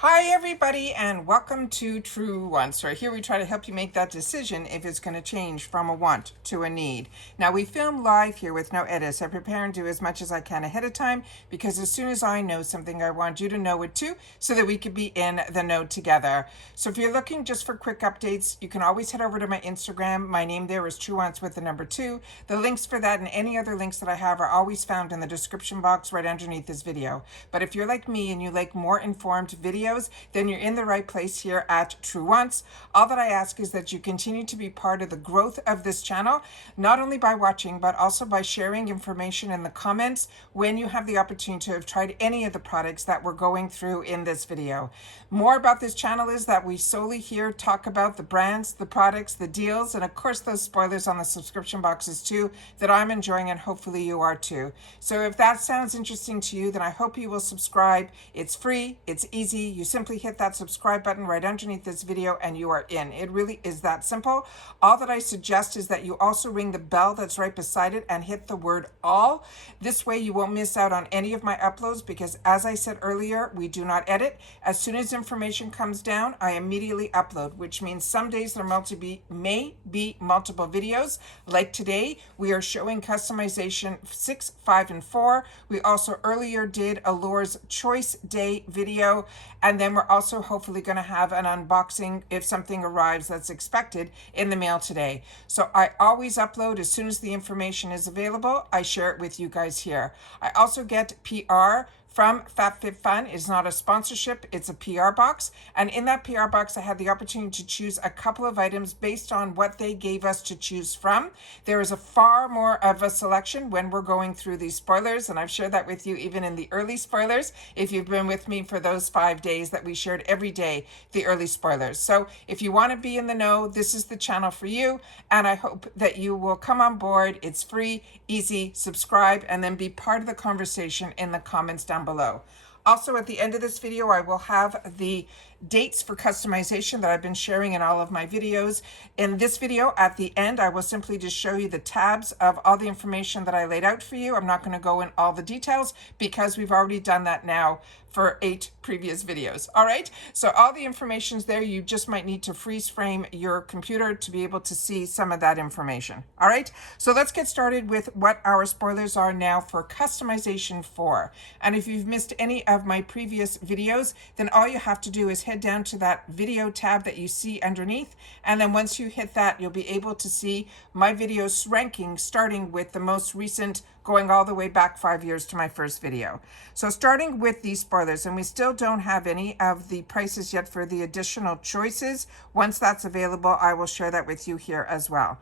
Hi everybody and welcome to Truewants. Right here we try to help you make that decision if it's going to change from a want to a need. Now we film live here with no edits. I prepare and do as much as I can ahead of time because as soon as I know something I want you to know it too so that we could be in the know together. So if you're looking just for quick updates, you can always head over to my Instagram. My name there is Truewants with the number 2. The links for that and any other links that I have are always found in the description box right underneath this video. But if you're like me and you like more informed videos, then you're in the right place here at Truewants. All that I ask is that you continue to be part of the growth of this channel, not only by watching, but also by sharing information in the comments when you have the opportunity to have tried any of the products that we're going through in this video. More about this channel is that we solely here talk about the brands, the products, the deals, and of course those spoilers on the subscription boxes too that I'm enjoying and hopefully you are too. So if that sounds interesting to you, then I hope you will subscribe. It's free, it's easy. You simply hit that subscribe button right underneath this video and you are in. It really is that simple. All that I suggest is that you also ring the bell that's right beside it and hit the word all. This way you won't miss out on any of my uploads because as I said earlier, we do not edit. As soon as information comes down, I immediately upload, which means some days there may be multiple videos. Like today, we are showing customization 6, 5, and 4. We also earlier did Allure's Choice Day video. And then we're also hopefully going to have an unboxing if something arrives that's expected in the mail today. So I always upload as soon as the information is available. I share it with you guys here. I also get PR from FabFitFun. Is not a sponsorship, it's a PR box. And in that PR box, I had the opportunity to choose a couple of items based on what they gave us to choose from. There is a far more of a selection when we're going through these spoilers, and I've shared that with you even in the early spoilers, if you've been with me for those 5 days that we shared every day, the early spoilers. So if you want to be in the know, this is the channel for you, and I hope that you will come on board. It's free, easy, subscribe, and then be part of the conversation in the comments down below. Also, at the end of this video, I will have the dates for customization that I've been sharing in all of my videos. In this video, at the end, I will simply just show you the tabs of all the information that I laid out for you. I'm not going to go in all the details because we've already done that now for 8 previous videos. All right, so all the information's there. You just might need to freeze frame your computer to be able to see some of that information. All right, so let's get started with what our spoilers are now for customization 4. And if you've missed any of my previous videos, then all you have to do is head down to that video tab that you see underneath, and then once you hit that, you'll be able to see my videos ranking starting with the most recent, going all the way back 5 years to my first video. So starting with these spoilers, and we still don't have any of the prices yet for the additional choices. Once that's available, I will share that with you here as well.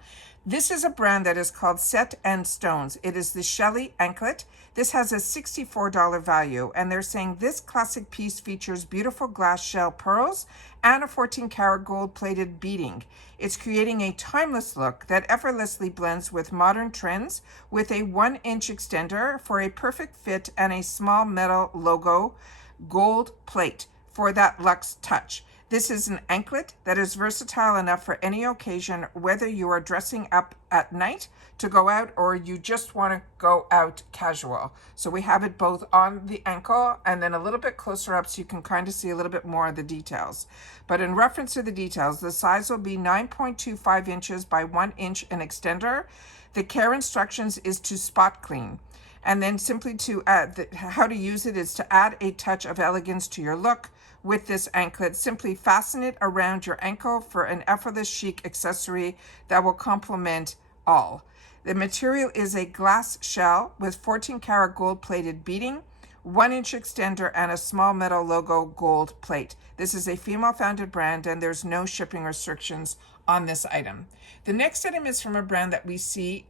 This is a brand that is called Set and Stones. It is the Shelly anklet. This has a $64 value, and they're saying this classic piece features beautiful glass shell pearls and a 14-karat gold-plated beading. It's creating a timeless look that effortlessly blends with modern trends with a 1-inch extender for a perfect fit and a small metal logo gold plate for that luxe touch. This is an anklet that is versatile enough for any occasion, whether you are dressing up at night to go out or you just want to go out casual. So we have it both on the ankle and then a little bit closer up so you can kind of see a little bit more of the details. But in reference to the details, the size will be 9.25 inches by 1 inch in extender. The care instructions is to spot clean. And then simply to add, how to use it is to add a touch of elegance to your look. With this anklet, simply fasten it around your ankle for an effortless chic accessory that will complement all. The material is a glass shell with 14-karat gold-plated beading, 1-inch extender, and a small metal logo gold plate. This is a female-founded brand, and there's no shipping restrictions on this item. The next item is from a brand that we see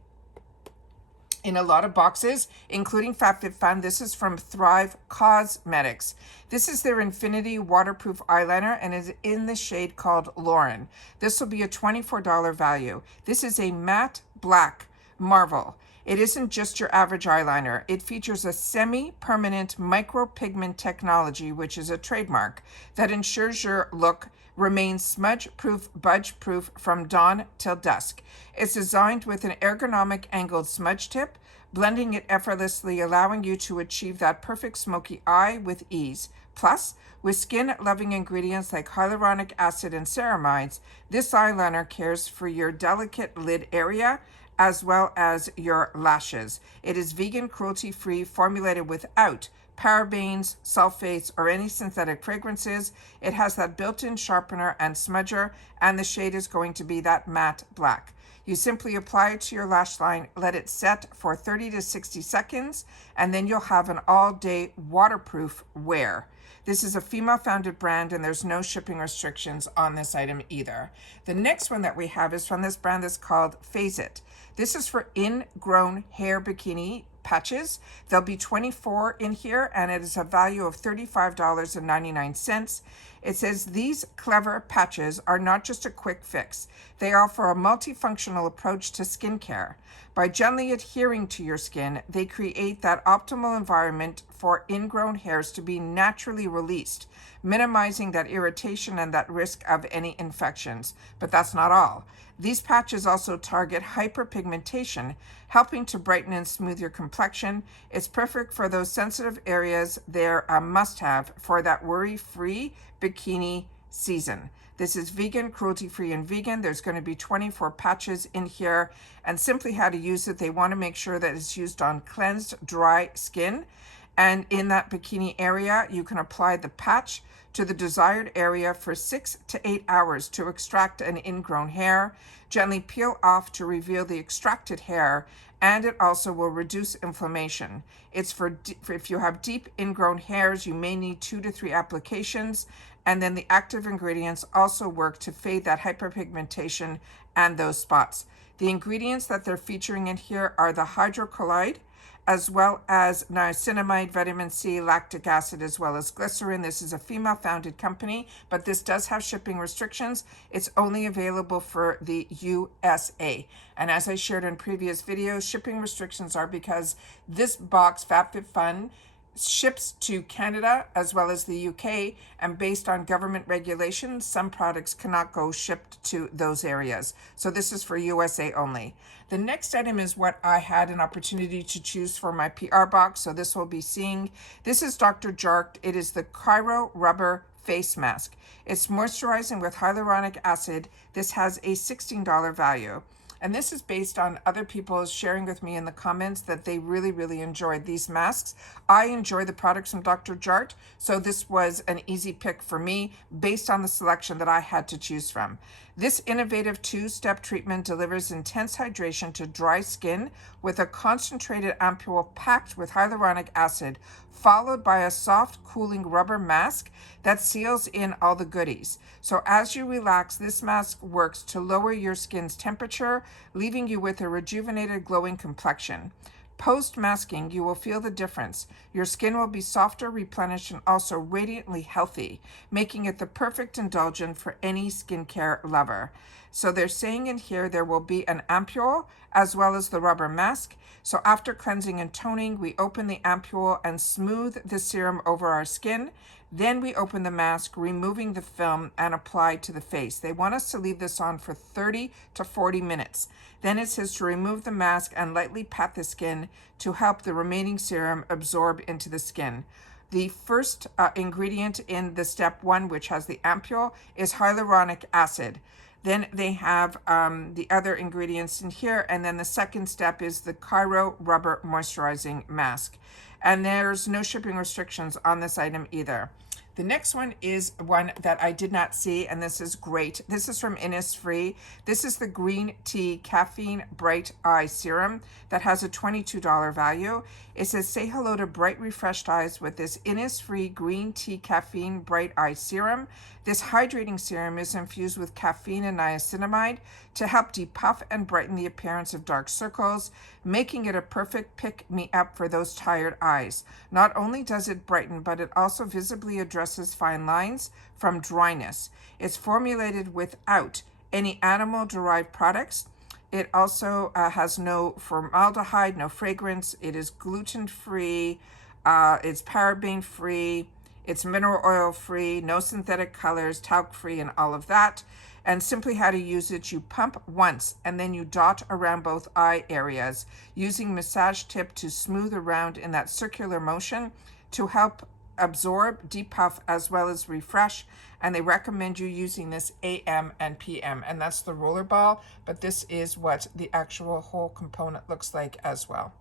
in a lot of boxes, including FabFitFun. This is from Thrive Cosmetics. This is their Infinity Waterproof Eyeliner and is in the shade called Lauren. This will be a $24 value. This is a matte black marvel. It isn't just your average eyeliner. It features a semi-permanent micropigment technology, which is a trademark, that ensures your look remains smudge-proof, budge-proof from dawn till dusk. It's designed with an ergonomic angled smudge tip, blending it effortlessly, allowing you to achieve that perfect smoky eye with ease. Plus, with skin-loving ingredients like hyaluronic acid and ceramides, this eyeliner cares for your delicate lid area as well as your lashes. It is vegan, cruelty-free, formulated without parabens, sulfates, or any synthetic fragrances. It has that built-in sharpener and smudger, and the shade is going to be that matte black. You simply apply it to your lash line, let it set for 30 to 60 seconds, and then you'll have an all-day waterproof wear. This is a female-founded brand, and there's no shipping restrictions on this item either. The next one that we have is from this brand that's called FabFitFun. This is for ingrown hair bikini patches. There'll be 24 in here, and it is a value of $35.99. It says these clever patches are not just a quick fix. They offer a multifunctional approach to skincare. By gently adhering to your skin, they create that optimal environment for ingrown hairs to be naturally released, minimizing that irritation and that risk of any infections. But that's not all. These patches also target hyperpigmentation, helping to brighten and smooth your complexion. It's perfect for those sensitive areas. They're a must-have for that worry-free bikini season. This is vegan, cruelty-free, and vegan. There's going to be 24 patches in here, and simply how to use it. They want to make sure that it's used on cleansed, dry skin. And in that bikini area, you can apply the patch to the desired area for 6 to 8 hours to extract an ingrown hair. Gently peel off to reveal the extracted hair, and it also will reduce inflammation. It's for if you have deep ingrown hairs, you may need 2 to 3 applications, and then the active ingredients also work to fade that hyperpigmentation and those spots. The ingredients that they're featuring in here are the hydrocolloid, as well as niacinamide, vitamin C, lactic acid, as well as glycerin. This is a female-founded company, but this does have shipping restrictions. It's only available for the USA. And as I shared in previous videos, shipping restrictions are because this box, FabFitFun, ships to Canada as well as the UK, and based on government regulations, some products cannot go shipped to those areas. So this is for USA only. The next item is what I had an opportunity to choose for my PR box, so this will be seeing. This is Dr. Jart. It is the Cryo Rubber Face Mask. It's moisturizing with hyaluronic acid. This has a $16 value. And this is based on other people sharing with me in the comments that they really, really enjoyed these masks. I enjoy the products from Dr. Jart, so this was an easy pick for me based on the selection that I had to choose from. This innovative 2-step treatment delivers intense hydration to dry skin with a concentrated ampule packed with hyaluronic acid, followed by a soft, cooling rubber mask that seals in all the goodies. So as you relax, this mask works to lower your skin's temperature, leaving you with a rejuvenated, glowing complexion. Post-masking, you will feel the difference. Your skin will be softer, replenished, and also radiantly healthy, making it the perfect indulgent for any skincare lover. So they're saying in here there will be an ampule as well as the rubber mask. So after cleansing and toning, we open the ampule and smooth the serum over our skin. Then we open the mask, removing the film, and apply to the face. They want us to leave this on for 30 to 40 minutes. Then it says to remove the mask and lightly pat the skin to help the remaining serum absorb into the skin. The first ingredient in the step 1, which has the ampule, is hyaluronic acid. Then they have the other ingredients in here, and then the second step is the Cryo Rubber Moisturizing Mask. And there's no shipping restrictions on this item either. The next one is one that I did not see, and this is great. This is from Innisfree. This is the Green Tea Caffeine Bright Eye Serum that has a $22 value. It says, say hello to bright, refreshed eyes with this Innisfree Green Tea Caffeine Bright Eye Serum. This hydrating serum is infused with caffeine and niacinamide to help depuff and brighten the appearance of dark circles, making it a perfect pick-me-up for those tired eyes. Not only does it brighten, but it also visibly addresses fine lines from dryness. It's formulated without any animal-derived products. It also has no formaldehyde, no fragrance. It is gluten-free. It's paraben-free. It's mineral oil-free, no synthetic colors, talc-free, and all of that. And simply how to use it, you pump once and then you dot around both eye areas using massage tip to smooth around in that circular motion to help absorb, depuff, as well as refresh. And they recommend you using this AM and PM. And that's the roller ball, but this is what the actual whole component looks like as well.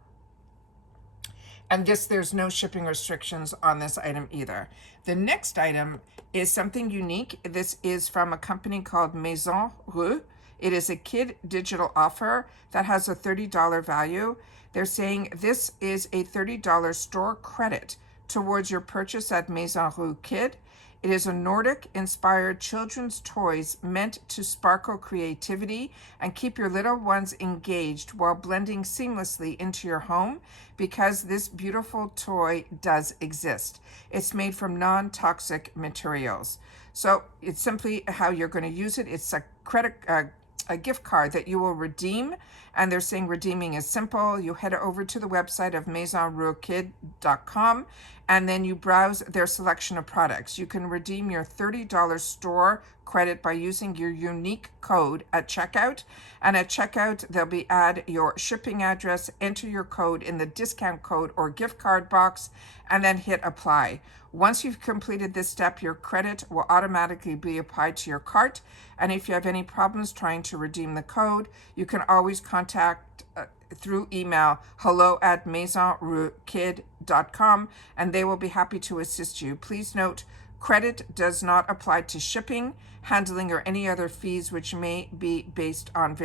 And this, there's no shipping restrictions on this item either. The next item is something unique. This is from a company called Maison Rue. It is a kid digital offer that has a $30 value. They're saying this is a $30 store credit towards your purchase at Maison Rue Kid. It is a Nordic-inspired children's toys meant to sparkle creativity and keep your little ones engaged while blending seamlessly into your home, because this beautiful toy does exist. It's made from non-toxic materials. So it's simply how you're going to use it. It's a gift card that you will redeem, and they're saying redeeming is simple. You head over to the website of maisonruekid.com, and then you browse their selection of products. You can redeem your $30 store credit by using your unique code at checkout, and at checkout they'll add your shipping address, enter your code in the discount code or gift card box, and then hit apply. Once you've completed this step, your credit will automatically be applied to your cart. And if you have any problems trying to redeem the code, you can always contact through email hello@maisonruekid.com, and they will be happy to assist you. Please note, credit does not apply to shipping, handling, or any other fees which may be based on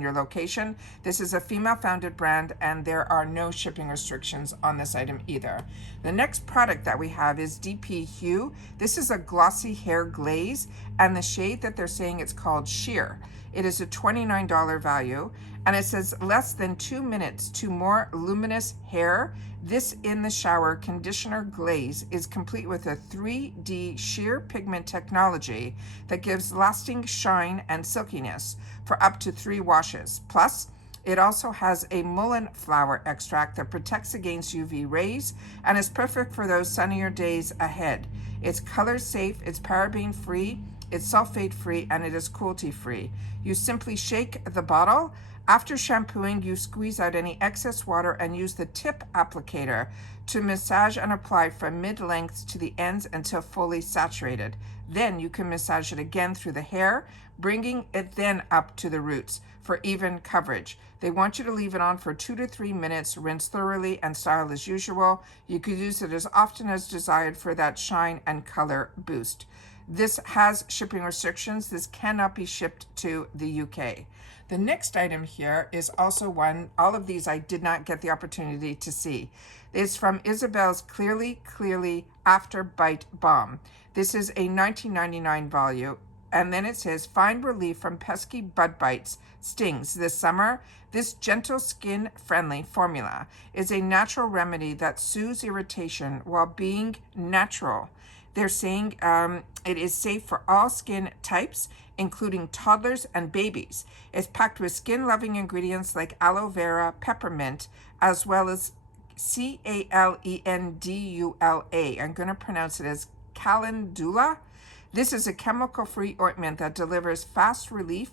your location. This is a female-founded brand, and there are no shipping restrictions on this item either. The next product that we have is DP Hue. This is a glossy hair glaze, and the shade that they're saying it's called Sheer. It is a $29 value, and it says less than 2 minutes to more luminous hair. This in the shower conditioner glaze is complete with a 3D sheer pigment technology that gives lasting shine and silkiness for up to 3 washes. Plus, it also has a mullein flower extract that protects against UV rays and is perfect for those sunnier days ahead. It's color safe, it's paraben free, it's sulfate free, and it is cruelty free. You simply shake the bottle. After shampooing, you squeeze out any excess water and use the tip applicator to massage and apply from mid-lengths to the ends until fully saturated. Then you can massage it again through the hair, bringing it then up to the roots for even coverage. They want you to leave it on for 2 to 3 minutes, rinse thoroughly, and style as usual. You could use it as often as desired for that shine and color boost. This has shipping restrictions. This cannot be shipped to the UK. The next item here is also one, all of these I did not get the opportunity to see. It's from Isabel's Clearly After Bite Balm. This is a $19.99 value, and then it says, find relief from pesky bud bites, stings this summer. This gentle skin-friendly formula is a natural remedy that soothes irritation while being natural. They're saying it is safe for all skin types, including toddlers and babies. It's packed with skin-loving ingredients like aloe vera, peppermint, as well as calendula. I'm going to pronounce it as calendula. This is a chemical-free ointment that delivers fast relief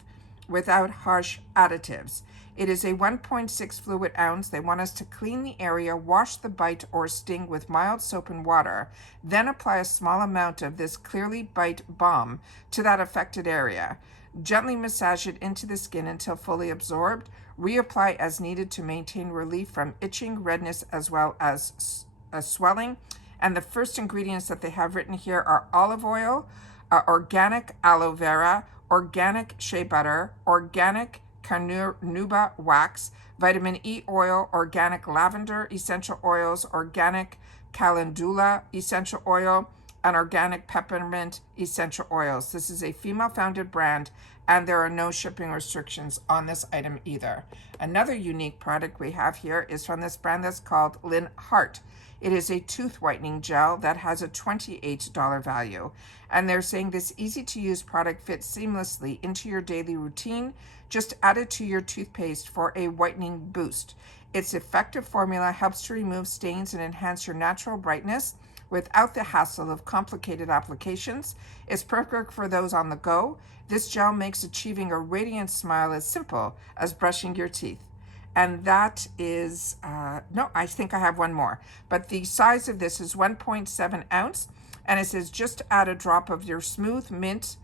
without harsh additives. It is a 1.6 fluid ounce. They want us to clean the area, wash the bite or sting with mild soap and water, then apply a small amount of this Clearly Bite Balm to that affected area. Gently massage it into the skin until fully absorbed. Reapply as needed to maintain relief from itching, redness, as well as swelling. And the first ingredients that they have written here are olive oil, organic aloe vera, organic shea butter, organic carnauba wax, vitamin E oil, organic lavender essential oils, organic calendula essential oil, and organic peppermint essential oils. This is a female-founded brand, and there are no shipping restrictions on this item either. Another unique product we have here is from this brand that's called Lynn Hart. It is a tooth whitening gel that has a $28 value. And they're saying this easy-to-use product fits seamlessly into your daily routine. Just add it to your toothpaste for a whitening boost. Its effective formula helps to remove stains and enhance your natural brightness without the hassle of complicated applications. It's perfect for those on the go. This gel makes achieving a radiant smile as simple as brushing your teeth. And that is, no, I think I have one more. But the size of this is 1.7 ounce. And it says just add a drop of your smooth mint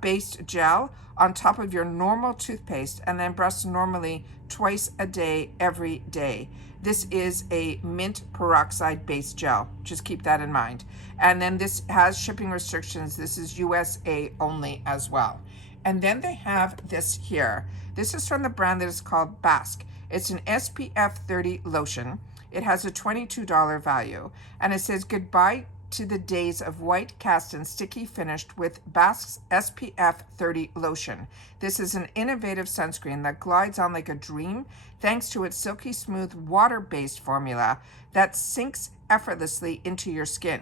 based gel on top of your normal toothpaste and then brush normally twice a day, every day. This is a mint peroxide based gel. Just keep that in mind. And then this has shipping restrictions. This is USA only as well. And then they have this here. This is from the brand that is called Basque. It's an SPF 30 lotion. It has a $22 value. And it says goodbye to the days of white cast and sticky finished with Basque's SPF 30 lotion. This is an innovative sunscreen that glides on like a dream thanks to its silky smooth water-based formula that sinks effortlessly into your skin.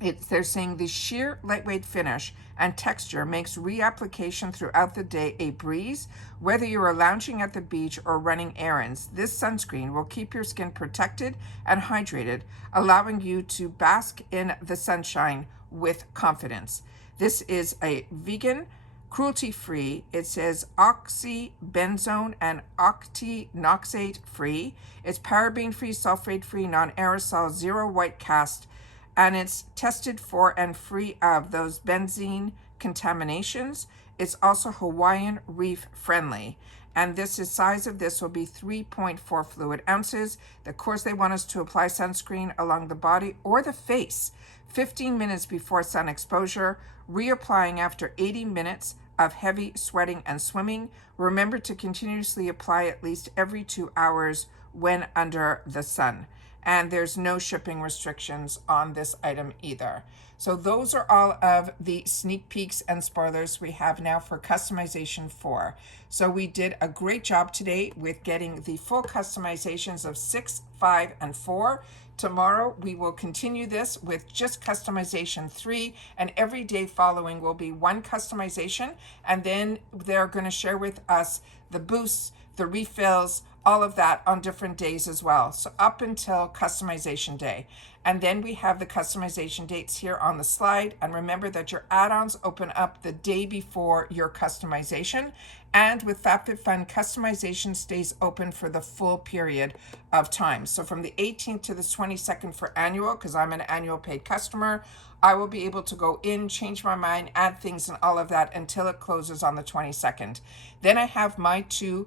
They're saying the sheer lightweight finish and texture makes reapplication throughout the day a breeze. Whether you are lounging at the beach or running errands, this sunscreen will keep your skin protected and hydrated, allowing you to bask in the sunshine with confidence. This is a vegan, cruelty-free. It says oxybenzone and octinoxate-free. It's paraben-free, sulfate-free, non-aerosol, zero white cast, and it's tested for and free of those benzene contaminations. It's also Hawaiian reef friendly. And this is size of this will be 3.4 fluid ounces. Of course, they want us to apply sunscreen along the body or the face 15 minutes before sun exposure, reapplying after 80 minutes of heavy sweating and swimming. Remember to continuously apply at least every 2 hours when under the sun. And there's no shipping restrictions on this item either. So those are all of the sneak peeks and spoilers we have now for customization 4. So we did a great job today with getting the full customizations of 6, 5, and 4. Tomorrow we will continue this with just customization 3, and every day following will be one customization, and then they're going to share with us the boosts, the refills, all of that on different days as well. So up until customization day. And then we have the customization dates here on the slide. And remember that your add-ons open up the day before your customization. And with FabFitFun, customization stays open for the full period of time. So from the 18th to the 22nd for annual, because I'm an annual paid customer, I will be able to go in, change my mind, add things and all of that until it closes on the 22nd. Then I have my 2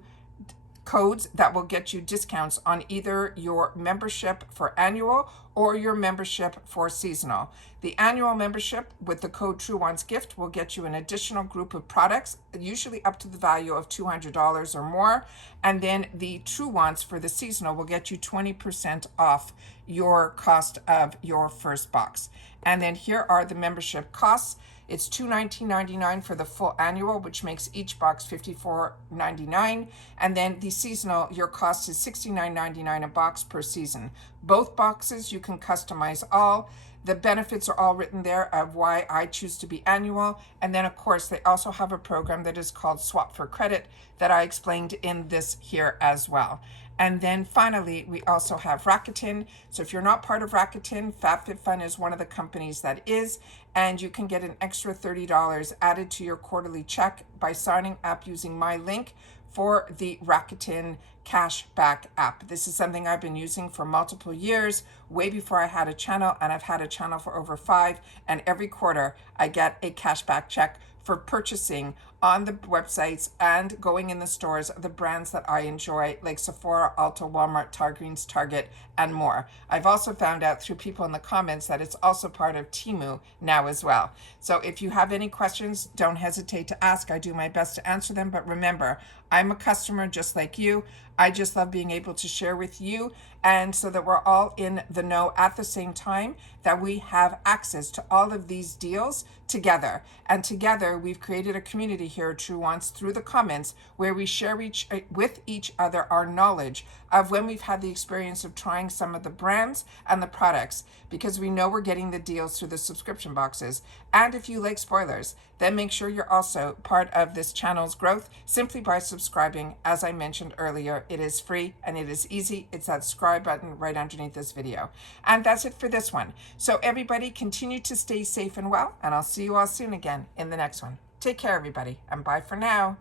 codes that will get you discounts on either your membership for annual or your membership for seasonal. The annual membership with the code Truewants gift will get you an additional group of products, usually up to the value of $200 or more. And then the Truewants for the seasonal will get you 20% off your cost of your first box. And then here are the membership costs. It's $219.99 for the full annual, which makes each box $54.99. And then the seasonal, your cost is $69.99 a box per season. Both boxes you can customize all. The benefits are all written there of why I choose to be annual. And then of course, they also have a program that is called Swap for Credit that I explained in this here as well. And then finally, we also have Rakuten. So if you're not part of Rakuten, FabFitFun is one of the companies that is, and you can get an extra $30 added to your quarterly check by signing up using my link for the Rakuten cashback app. This is something I've been using for multiple years, way before I had a channel, and I've had a channel for over 5, and every quarter I get a cashback check for purchasing on the websites and going in the stores of the brands that I enjoy, like Sephora, Ulta, Walmart, Target, and more. I've also found out through people in the comments that it's also part of Temu now as well. So if you have any questions, don't hesitate to ask. I do my best to answer them, but remember, I'm a customer just like you. I just love being able to share with you, and so that we're all in the know at the same time, that we have access to all of these deals together. And together we've created a community here at Truewants through the comments where we share with each other our knowledge of when we've had the experience of trying some of the brands and the products, because we know we're getting the deals through the subscription boxes. And if you like spoilers, then make sure you're also part of this channel's growth simply by subscribing. As I mentioned earlier, it is free and it is easy. It's that subscribe button right underneath this video. And that's it for this one. So everybody continue to stay safe and well, and I'll see you all soon again in the next one. Take care, everybody, and bye for now.